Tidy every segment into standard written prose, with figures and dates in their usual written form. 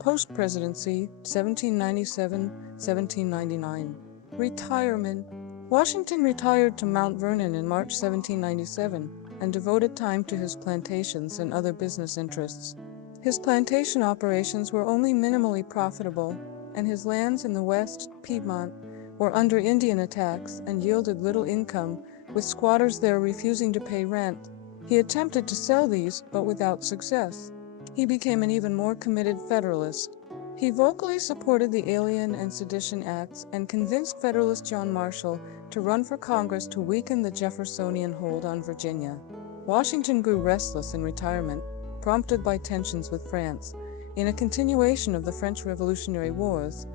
Post-presidency, 1797-1799. Retirement. Washington retired to Mount Vernon in March 1797 and devoted time to his plantations and other business interests. His plantation operations were only minimally profitable, and his lands in the West Piedmont were under Indian attacks and yielded little income, with squatters there refusing to pay rent. He attempted to sell these, but without success. He became an even more committed Federalist. He vocally supported the Alien and Sedition Acts and convinced Federalist John Marshall to run for Congress to weaken the Jeffersonian hold on Virginia. Washington grew restless in retirement, prompted by tensions with France. In a continuation of the French Revolutionary Wars,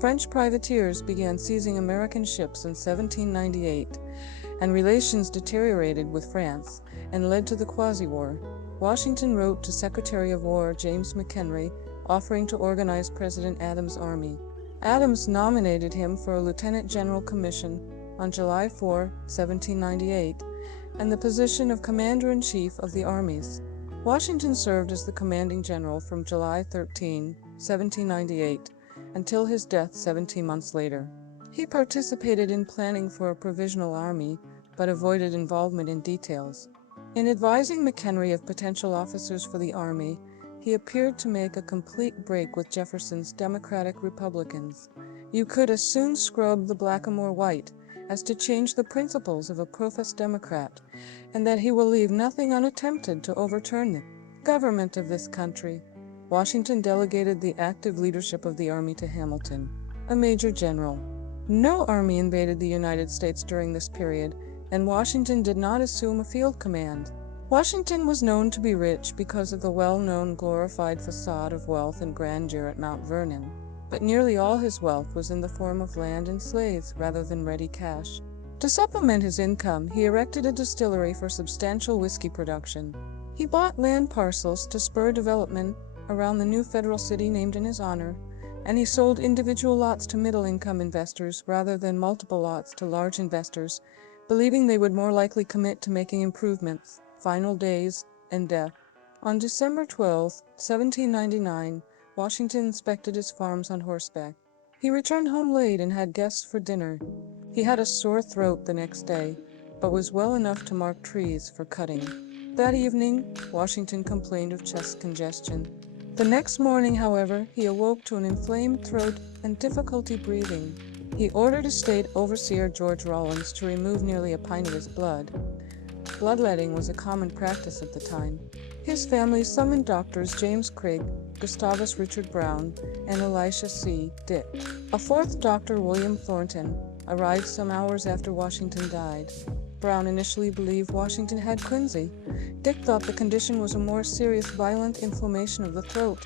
French privateers began seizing American ships in 1798, and relations deteriorated with France and led to the Quasi-War. Washington wrote to Secretary of War James McHenry, offering to organize President Adams' army. Adams nominated him for a lieutenant general commission on July 4, 1798, and the position of commander-in-chief of the armies. Washington served as the commanding general from July 13, 1798, until his death 17 months later. He participated in planning for a provisional army, but avoided involvement in details. In advising McHenry of potential officers for the army, he appeared to make a complete break with Jefferson's Democratic Republicans. You could as soon scrub the blackamoor white as to change the principles of a professed Democrat, and that he will leave nothing unattempted to overturn the government of this country. Washington delegated the active leadership of the army to Hamilton, a major general. No army invaded the United States during this period, and Washington did not assume a field command. Washington was known to be rich because of the well-known glorified facade of wealth and grandeur at Mount Vernon, but nearly all his wealth was in the form of land and slaves rather than ready cash. To supplement his income, he erected a distillery for substantial whiskey production. He bought land parcels to spur development around the new federal city named in his honor, and he sold individual lots to middle-income investors rather than multiple lots to large investors, believing they would more likely commit to making improvements. Final days and death. On December 12, 1799, Washington inspected his farms on horseback. He returned home late and had guests for dinner. He had a sore throat the next day, but was well enough to mark trees for cutting. That evening, Washington complained of chest congestion. The next morning, however, he awoke to an inflamed throat and difficulty breathing. He ordered his state overseer George Rawlins to remove nearly a pint of his blood. Bloodletting was a common practice at the time. His family summoned doctors James Craig, Gustavus Richard Brown, and Elisha C. Dick. A fourth doctor, William Thornton, arrived some hours after Washington died. Brown initially believed Washington had quinsy. Dick thought the condition was a more serious violent inflammation of the throat.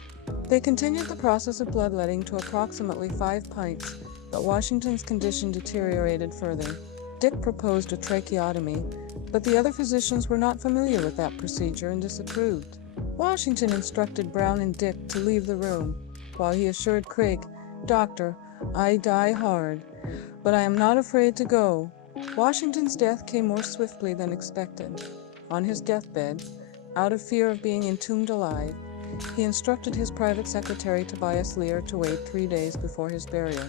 They continued the process of bloodletting to approximately 5 pints, but Washington's condition deteriorated further. Dick proposed a tracheotomy, but the other physicians were not familiar with that procedure and disapproved. Washington instructed Brown and Dick to leave the room, while he assured Craig, "Doctor, I die hard, but I am not afraid to go." Washington's death came more swiftly than expected. On his deathbed, out of fear of being entombed alive, he instructed his private secretary Tobias Lear to wait 3 days before his burial.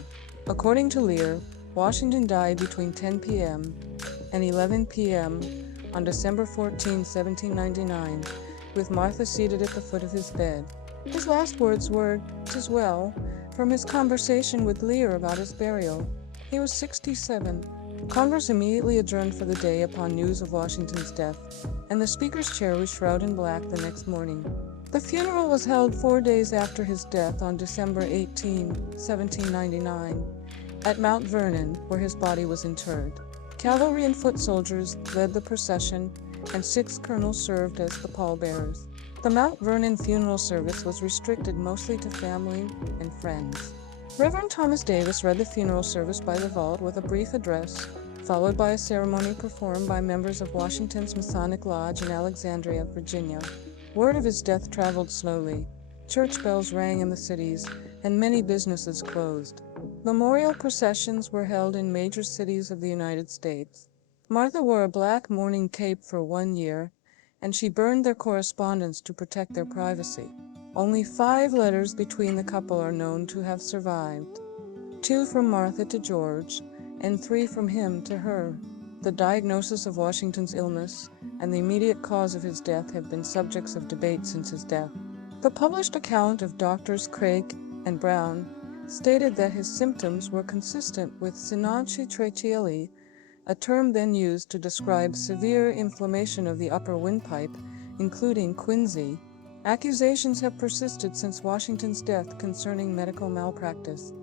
According to Lear, Washington died between 10 p.m. and 11 p.m. on December 14, 1799, with Martha seated at the foot of his bed. His last words were, "'Tis well," from his conversation with Lear about his burial. He was 67. Congress immediately adjourned for the day upon news of Washington's death, and the Speaker's chair was shrouded in black the next morning. The funeral was held 4 days after his death on December 18, 1799, at Mount Vernon, where his body was interred. Cavalry and foot soldiers led the procession, and 6 colonels served as the pallbearers. The Mount Vernon funeral service was restricted mostly to family and friends. Reverend Thomas Davis read the funeral service by the vault with a brief address, followed by a ceremony performed by members of Washington's Masonic Lodge in Alexandria, Virginia. Word of his death traveled slowly. Church bells rang in the cities, and many businesses closed. Memorial processions were held in major cities of the United States. Martha wore a black mourning cape for 1 year, and she burned their correspondence to protect their privacy. Only 5 letters between the couple are known to have survived. 2 from Martha to George, and 3 from him to her. The diagnosis of Washington's illness and the immediate cause of his death have been subjects of debate since his death. The published account of Doctors Craik and Brown stated that his symptoms were consistent with synanche tracheae, a term then used to describe severe inflammation of the upper windpipe, including quinsy. Accusations have persisted since Washington's death concerning medical malpractice.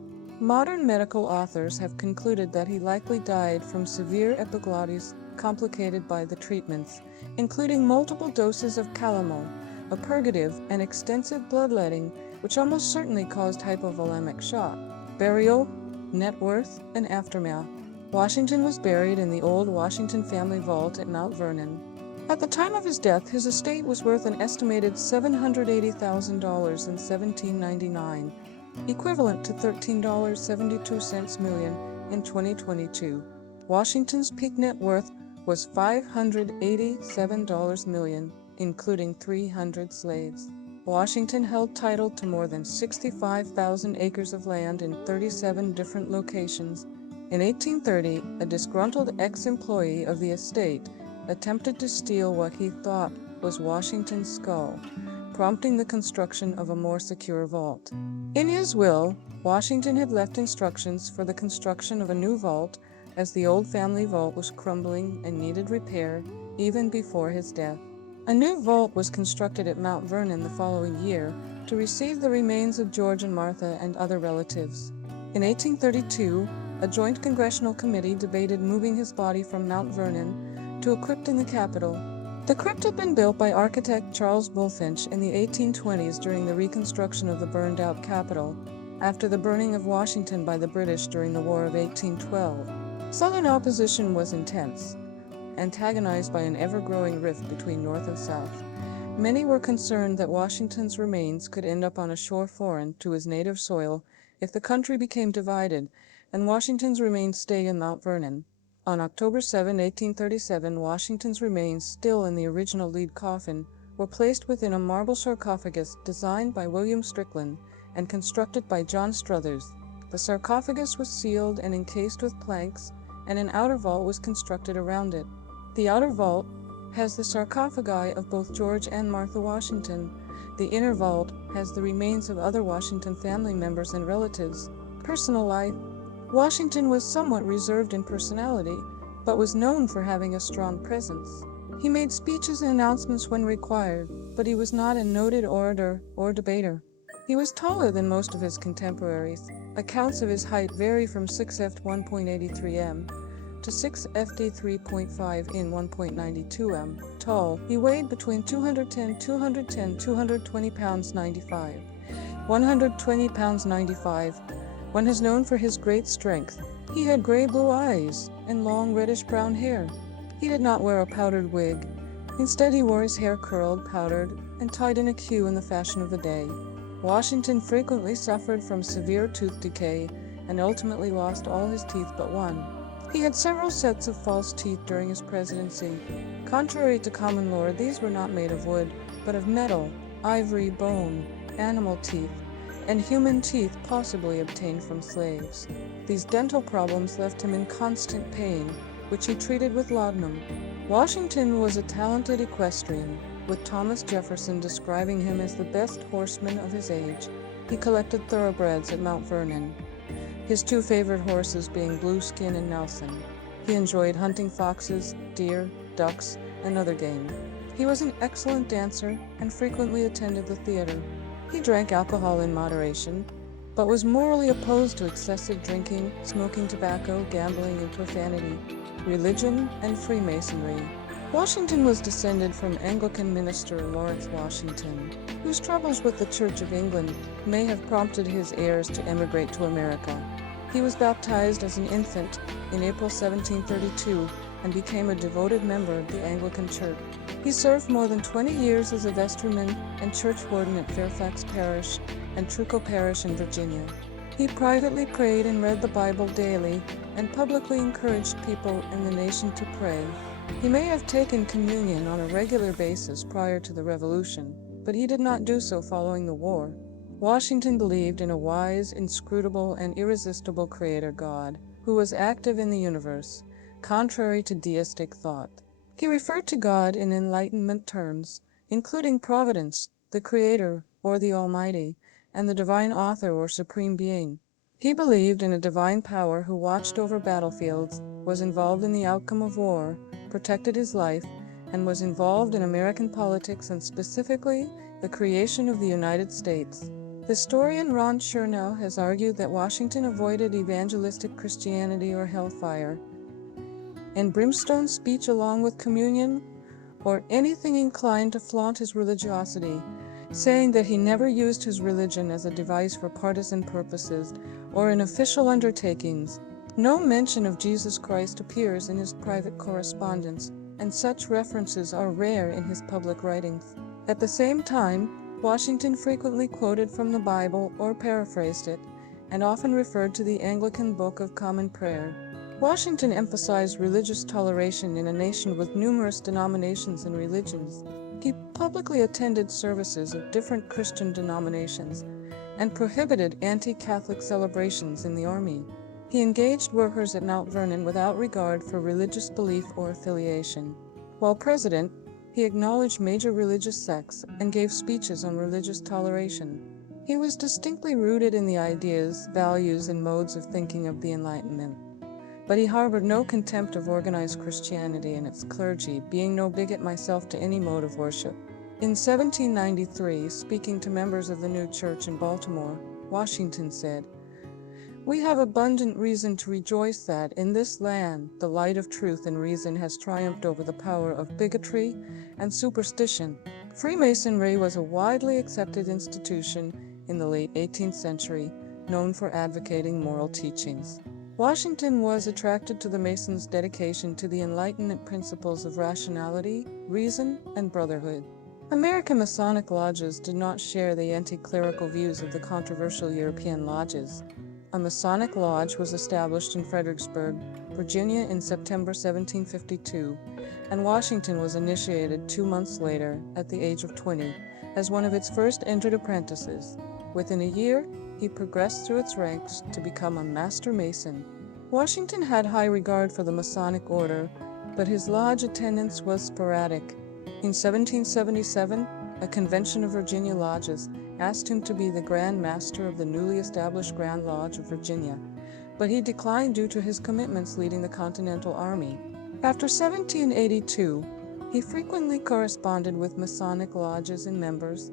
Modern medical authors have concluded that he likely died from severe epiglottis complicated by the treatments, including multiple doses of calomel, a purgative, and extensive bloodletting, which almost certainly caused hypovolemic shock. Burial, net worth, and aftermath. Washington was buried in the old Washington family vault at Mount Vernon. At the time of his death, his estate was worth an estimated $780,000 in 1799, equivalent to $13.72 million in 2022. Washington's peak net worth was $587 million, including 300 slaves. Washington held title to more than 65,000 acres of land in 37 different locations. In 1830, a disgruntled ex-employee of the estate attempted to steal what he thought was Washington's skull, prompting the construction of a more secure vault. In his will, Washington had left instructions for the construction of a new vault, as the old family vault was crumbling and needed repair even before his death. A new vault was constructed at Mount Vernon the following year to receive the remains of George and Martha and other relatives. In 1832, a joint congressional committee debated moving his body from Mount Vernon to a crypt in the Capitol. The crypt had been built by architect Charles Bulfinch in the 1820s during the reconstruction of the burned-out Capitol, after the burning of Washington by the British during the War of 1812. Southern opposition was intense, antagonized by an ever-growing rift between North and South. Many were concerned that Washington's remains could end up on a shore foreign to his native soil if the country became divided, and Washington's remains stay in Mount Vernon. On October 7, 1837, Washington's remains, still in the original lead coffin, were placed within a marble sarcophagus designed by William Strickland and constructed by John Struthers. The sarcophagus was sealed and encased with planks, and an outer vault was constructed around it. The outer vault has the sarcophagi of both George and Martha Washington. The inner vault has the remains of other Washington family members and relatives. Personal life. Washington was somewhat reserved in personality, but was known for having a strong presence. He made speeches and announcements when required, but he was not a noted orator or debater. He was taller than most of his contemporaries. Accounts of his height vary from 6'1" 1.83 m to 6'3" 3.5 in 1.92 m tall. He weighed between 220 pounds 95, 120 pounds 95. One is known for his great strength. He had gray-blue eyes and long reddish-brown hair. He did not wear a powdered wig. Instead, he wore his hair curled, powdered, and tied in a queue in the fashion of the day. Washington frequently suffered from severe tooth decay and ultimately lost all his teeth but one. He had several sets of false teeth during his presidency. Contrary to common lore, these were not made of wood, but of metal, ivory, bone, animal teeth, and human teeth possibly obtained from slaves. These dental problems left him in constant pain, which he treated with laudanum. Washington was a talented equestrian, with Thomas Jefferson describing him as the best horseman of his age. He collected thoroughbreds at Mount Vernon, his two favorite horses being Blueskin and Nelson. He enjoyed hunting foxes, deer, ducks, and other game. He was an excellent dancer and frequently attended the theater. He drank alcohol in moderation, but was morally opposed to excessive drinking, smoking tobacco, gambling, and profanity, religion, and Freemasonry. Washington was descended from Anglican minister Lawrence Washington, whose troubles with the Church of England may have prompted his heirs to emigrate to America. He was baptized as an infant in April 1732 and became a devoted member of the Anglican Church. He served more than 20 years as a vestryman and church warden at Fairfax Parish and Truco Parish in Virginia. He privately prayed and read the Bible daily and publicly encouraged people in the nation to pray. He may have taken communion on a regular basis prior to the Revolution. but he did not do so following the war. Washington believed in a wise, inscrutable, and irresistible creator God who was active in the universe, contrary to deistic thought. He referred to God in Enlightenment terms, including providence, the creator, or the Almighty, and the divine author or supreme being. He believed in a divine power who watched over battlefields, was involved in the outcome of war, protected his life, and was involved in American politics and specifically the creation of the United States. Historian Ron Chernow has argued that Washington avoided evangelistic Christianity or hellfire and brimstone speech along with communion or anything inclined to flaunt his religiosity, saying that he never used his religion as a device for partisan purposes or in official undertakings. No mention of Jesus Christ appears in his private correspondence, and such references are rare in his public writings. At the same time, Washington frequently quoted from the Bible or paraphrased it, and often referred to the Anglican Book of Common Prayer. Washington emphasized religious toleration in a nation with numerous denominations and religions. He publicly attended services of different Christian denominations and prohibited anti-Catholic celebrations in the Army. He engaged workers at Mount Vernon without regard for religious belief or affiliation. While president, he acknowledged major religious sects and gave speeches on religious toleration. He was distinctly rooted in the ideas, values, and modes of thinking of the Enlightenment. But he harbored no contempt of organized Christianity and its clergy, being no bigot myself to any mode of worship. In 1793, speaking to members of the new church in Baltimore, Washington said, "We have abundant reason to rejoice that, in this land, the light of truth and reason has triumphed over the power of bigotry and superstition." Freemasonry was a widely accepted institution in the late 18th century, known for advocating moral teachings. Washington was attracted to the Masons' dedication to the Enlightenment principles of rationality, reason, and brotherhood. American Masonic lodges did not share the anti-clerical views of the controversial European lodges. A Masonic lodge was established in Fredericksburg, Virginia in September 1752, and Washington was initiated 2 months later, at the age of 20, as one of its first entered apprentices. Within a year, he progressed through its ranks to become a Master Mason. Washington had high regard for the Masonic order, but his lodge attendance was sporadic. In 1777, a convention of Virginia lodges asked him to be the Grand Master of the newly established Grand Lodge of Virginia, but he declined due to his commitments leading the Continental Army. After 1782, he frequently corresponded with Masonic lodges and members,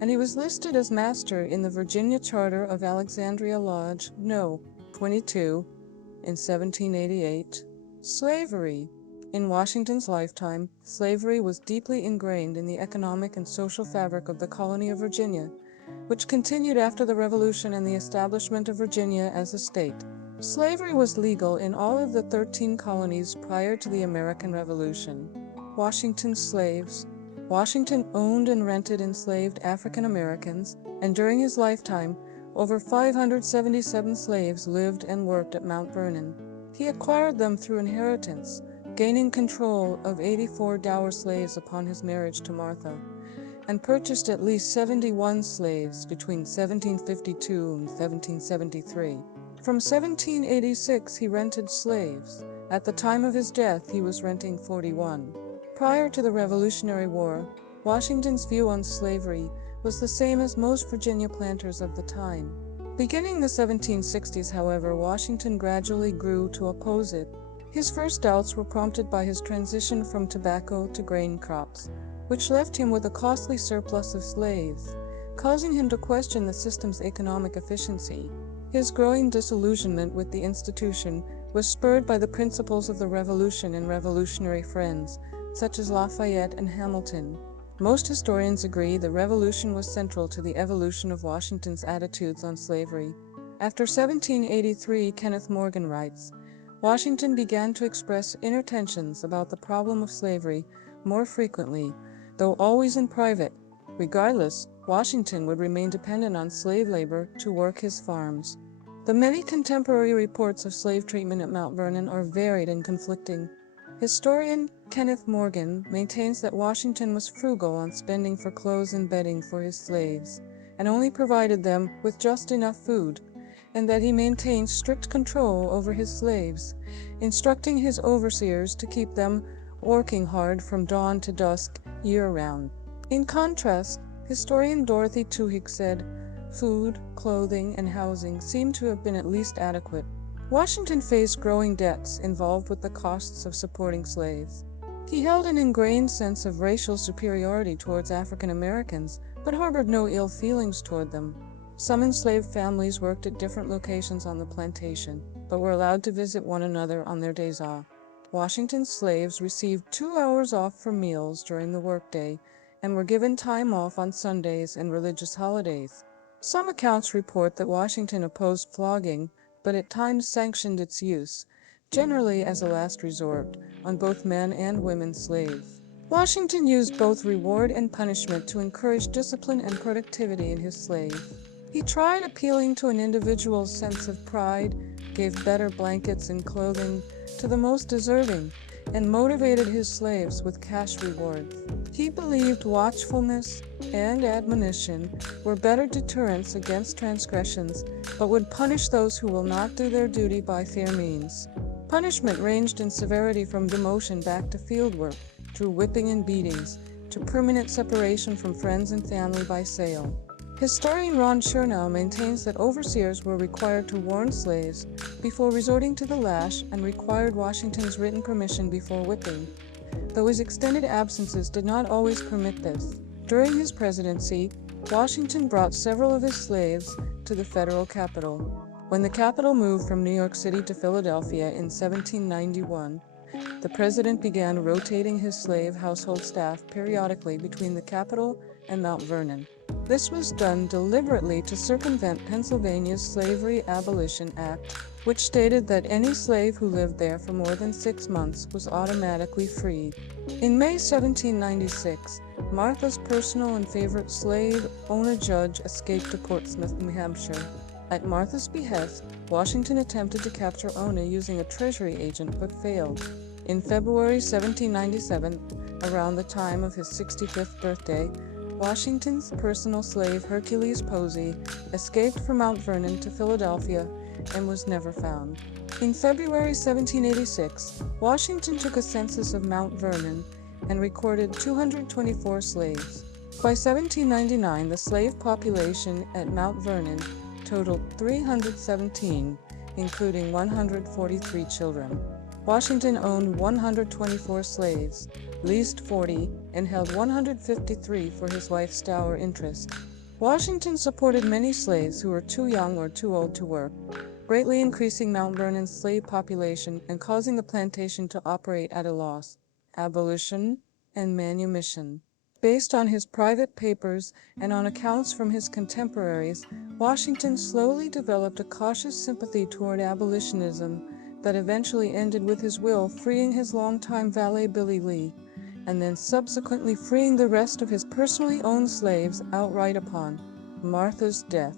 and he was listed as master in the Virginia Charter of Alexandria Lodge No. 22 in 1788. Slavery. In Washington's lifetime, slavery was deeply ingrained in the economic and social fabric of the colony of Virginia, which continued after the Revolution and the establishment of Virginia as a state. Slavery was legal in all of the 13 colonies prior to the American Revolution. Washington's slaves. Washington owned and rented enslaved African Americans, and during his lifetime, over 577 slaves lived and worked at Mount Vernon. He acquired them through inheritance, gaining control of 84 dower slaves upon his marriage to Martha, and purchased at least 71 slaves between 1752 and 1773. From 1786, he rented slaves. At the time of his death, he was renting 41. Prior to the Revolutionary War, Washington's view on slavery was the same as most Virginia planters of the time. Beginning the 1760s, however, Washington gradually grew to oppose it. His first doubts were prompted by his transition from tobacco to grain crops, which left him with a costly surplus of slaves, causing him to question the system's economic efficiency. His growing disillusionment with the institution was spurred by the principles of the Revolution and revolutionary friends, such as Lafayette and Hamilton. Most historians agree the Revolution was central to the evolution of Washington's attitudes on slavery. After 1783, Kenneth Morgan writes, Washington began to express inner tensions about the problem of slavery more frequently, though always in private. Regardless, Washington would remain dependent on slave labor to work his farms. The many contemporary reports of slave treatment at Mount Vernon are varied and conflicting. Historian Kenneth Morgan maintains that Washington was frugal on spending for clothes and bedding for his slaves, and only provided them with just enough food, and that he maintained strict control over his slaves, instructing his overseers to keep them working hard from dawn to dusk year-round. In contrast, historian Dorothy Toohig said, food, clothing, and housing seem to have been at least adequate. Washington faced growing debts involved with the costs of supporting slaves. He held an ingrained sense of racial superiority towards African Americans, but harbored no ill feelings toward them. Some enslaved families worked at different locations on the plantation, but were allowed to visit one another on their days off. Washington's slaves received 2 hours off for meals during the workday, and were given time off on Sundays and religious holidays. Some accounts report that Washington opposed flogging, but at times sanctioned its use, generally as a last resort, on both men and women slaves. Washington used both reward and punishment to encourage discipline and productivity in his slaves. He tried appealing to an individual's sense of pride, gave better blankets and clothing to the most deserving, and motivated his slaves with cash rewards. He believed watchfulness and admonition were better deterrents against transgressions, but would punish those who will not do their duty by fair means. Punishment ranged in severity from demotion back to fieldwork, through whipping and beatings, to permanent separation from friends and family by sale. Historian Ron Chernow maintains that overseers were required to warn slaves before resorting to the lash and required Washington's written permission before whipping, though his extended absences did not always permit this. During his presidency, Washington brought several of his slaves to the federal capital. When the capital moved from New York City to Philadelphia in 1791, the president began rotating his slave household staff periodically between the capital and Mount Vernon. This was done deliberately to circumvent Pennsylvania's Slavery Abolition Act, which stated that any slave who lived there for more than 6 months was automatically freed. In May 1796, Martha's personal and favorite slave, Ona Judge, escaped to Portsmouth, New Hampshire. At Martha's behest, Washington attempted to capture Ona using a treasury agent but failed. In February 1797, around the time of his 65th birthday, Washington's personal slave Hercules Posey escaped from Mount Vernon to Philadelphia and was never found. In February 1786, Washington took a census of Mount Vernon and recorded 224 slaves. By 1799, the slave population at Mount Vernon totaled 317, including 143 children. Washington owned 124 slaves, leased 40, and held 153 for his wife's dower interest. Washington supported many slaves who were too young or too old to work, greatly increasing Mount Vernon's slave population and causing the plantation to operate at a loss. Abolition and manumission. Based on his private papers and on accounts from his contemporaries, Washington slowly developed a cautious sympathy toward abolitionism that eventually ended with his will freeing his longtime valet Billy Lee, and then subsequently freeing the rest of his personally owned slaves outright upon Martha's death.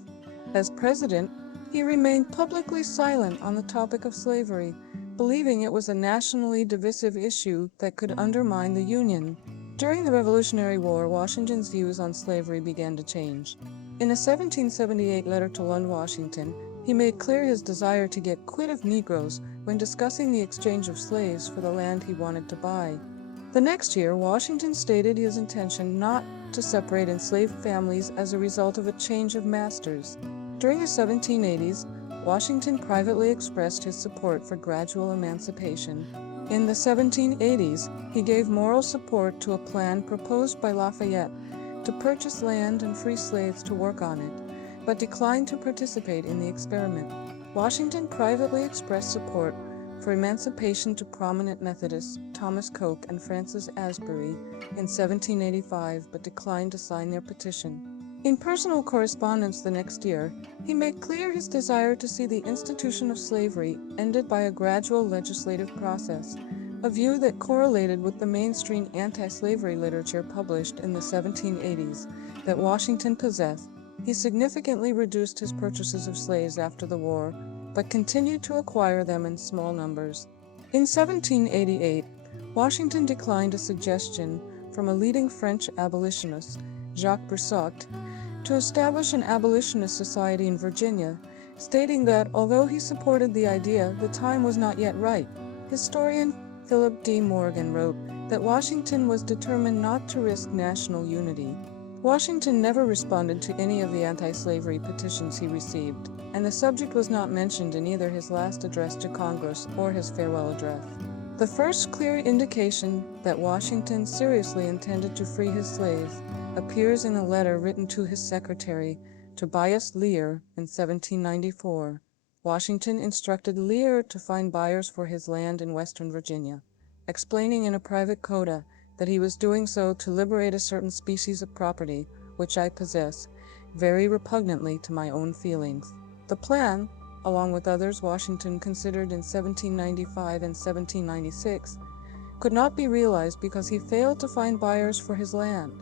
As president, he remained publicly silent on the topic of slavery, believing it was a nationally divisive issue that could undermine the Union. During the Revolutionary War, Washington's views on slavery began to change. In a 1778 letter to Lund, Washington, he made clear his desire to get quit of Negroes when discussing the exchange of slaves for the land he wanted to buy. The next year, Washington stated his intention not to separate enslaved families as a result of a change of masters. During the 1780s, Washington privately expressed his support for gradual emancipation. In the 1780s, he gave moral support to a plan proposed by Lafayette to purchase land and free slaves to work on it, but declined to participate in the experiment. Washington privately expressed support for emancipation to prominent Methodists Thomas Coke and Francis Asbury in 1785, but declined to sign their petition. In personal correspondence the next year, he made clear his desire to see the institution of slavery ended by a gradual legislative process, a view that correlated with the mainstream anti-slavery literature published in the 1780s that Washington possessed. He significantly reduced his purchases of slaves after the war, but continued to acquire them in small numbers. In 1788, Washington declined a suggestion from a leading French abolitionist, Jacques Brissac, to establish an abolitionist society in Virginia, stating that although he supported the idea, the time was not yet right. Historian Philip D. Morgan wrote that Washington was determined not to risk national unity. Washington never responded to any of the anti-slavery petitions he received, and the subject was not mentioned in either his last address to Congress or his farewell address. The first clear indication that Washington seriously intended to free his slaves appears in a letter written to his secretary, Tobias Lear, in 1794. Washington instructed Lear to find buyers for his land in western Virginia, explaining in a private coda that he was doing so to liberate a certain species of property, which I possess, very repugnantly to my own feelings. The plan, along with others Washington considered in 1795 and 1796, could not be realized because he failed to find buyers for his land.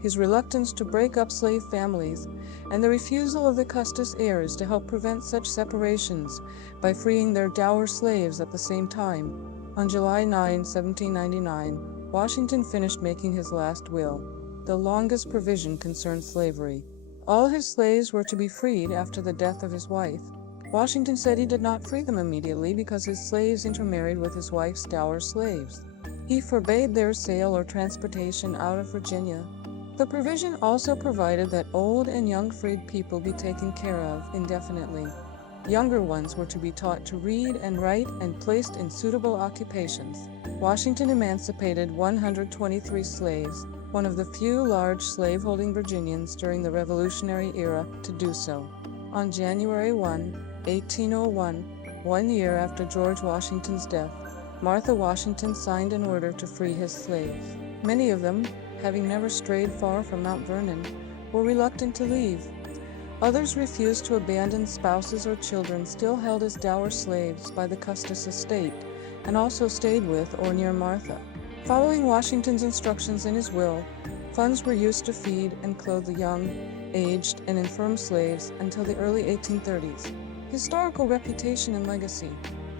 His reluctance to break up slave families, and the refusal of the Custis heirs to help prevent such separations by freeing their dour slaves at the same time. On July 9, 1799, Washington finished making his last will. The longest provision concerned slavery. All his slaves were to be freed after the death of his wife. Washington said he did not free them immediately because his slaves intermarried with his wife's dour slaves. He forbade their sale or transportation out of Virginia. The provision also provided that old and young freed people be taken care of indefinitely. Younger ones were to be taught to read and write and placed in suitable occupations. Washington emancipated 123 slaves, one of the few large slaveholding Virginians during the Revolutionary era to do so. On January 1, 1801, 1 year after George Washington's death, Martha Washington signed an order to free his slaves. Many of them, having never strayed far from Mount Vernon, were reluctant to leave. Others refused to abandon spouses or children still held as dour slaves by the Custis estate, and also stayed with or near Martha. Following Washington's instructions in his will, funds were used to feed and clothe the young, aged, and infirm slaves until the early 1830s. Historical reputation and legacy.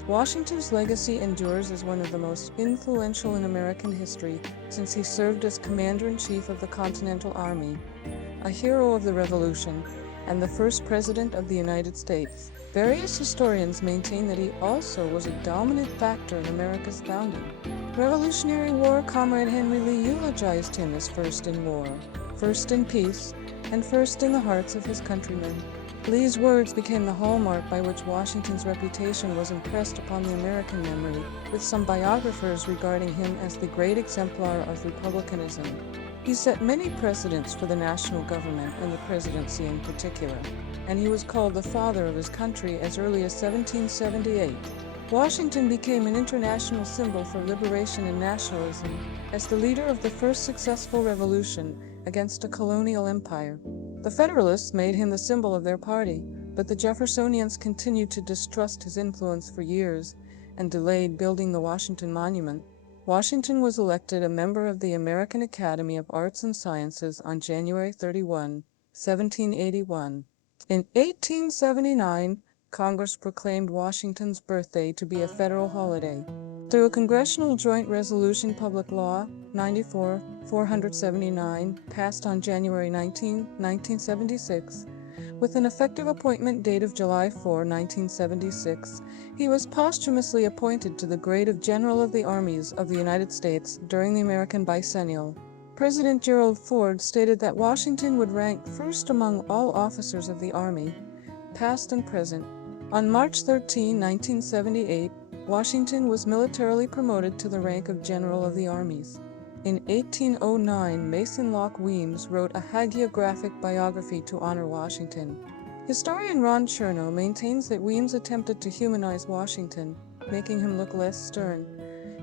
Washington's legacy endures as one of the most influential in American history since he served as Commander-in-Chief of the Continental Army, a hero of the Revolution, and the first President of the United States. Various historians maintain that he also was a dominant factor in America's founding. Revolutionary War comrade Henry Lee eulogized him as first in war, first in peace, and first in the hearts of his countrymen. Lee's words became the hallmark by which Washington's reputation was impressed upon the American memory, with some biographers regarding him as the great exemplar of republicanism. He set many precedents for the national government and the presidency in particular, and he was called the father of his country as early as 1778. Washington became an international symbol for liberation and nationalism as the leader of the first successful revolution against a colonial empire. The Federalists made him the symbol of their party, but the Jeffersonians continued to distrust his influence for years and delayed building the Washington Monument. Washington was elected a member of the American Academy of Arts and Sciences on January 31, 1781. In 1879, Congress proclaimed Washington's birthday to be a federal holiday. Through a Congressional Joint Resolution Public Law 94-479, passed on January 19, 1976, with an effective appointment date of July 4, 1976, he was posthumously appointed to the grade of General of the Armies of the United States during the American Bicentennial. President Gerald Ford stated that Washington would rank first among all officers of the Army, past and present. On March 13, 1978, Washington was militarily promoted to the rank of General of the Armies. In 1809, Mason Locke Weems wrote a hagiographic biography to honor Washington. Historian Ron Chernow maintains that Weems attempted to humanize Washington, making him look less stern,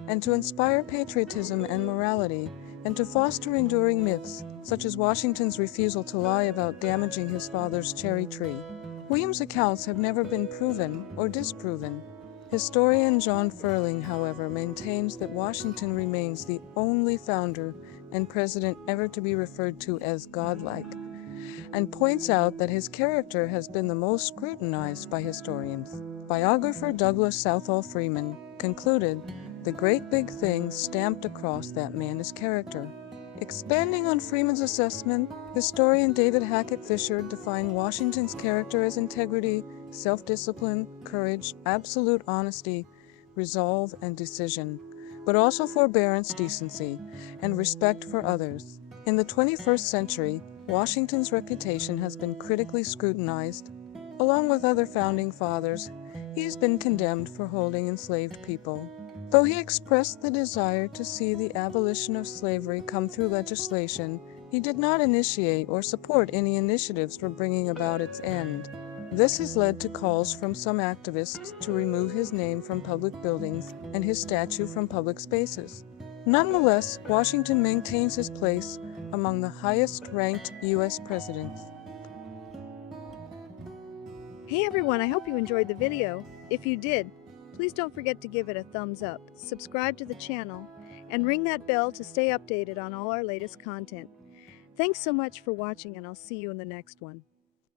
and to inspire patriotism and morality, and to foster enduring myths, such as Washington's refusal to lie about damaging his father's cherry tree. Weems' accounts have never been proven or disproven. Historian John Ferling, however, maintains that Washington remains the only founder and president ever to be referred to as godlike, and points out that his character has been the most scrutinized by historians. Biographer Douglas Southall Freeman concluded The great big thing stamped across that man is character. Expanding on Freeman's assessment, historian David Hackett Fisher defined Washington's character as integrity, self-discipline, courage, absolute honesty, resolve, and decision, but also forbearance, decency, and respect for others. In the 21st century, Washington's reputation has been critically scrutinized. Along with other founding fathers, he's been condemned for holding enslaved people. Though he expressed the desire to see the abolition of slavery come through legislation, he did not initiate or support any initiatives for bringing about its end. This has led to calls from some activists to remove his name from public buildings and his statue from public spaces. Nonetheless, Washington maintains his place among the highest-ranked U.S. presidents. Hey everyone, I hope you enjoyed the video. If you did, please don't forget to give it a thumbs up, subscribe to the channel, and ring that bell to stay updated on all our latest content. Thanks so much for watching, and I'll see you in the next one.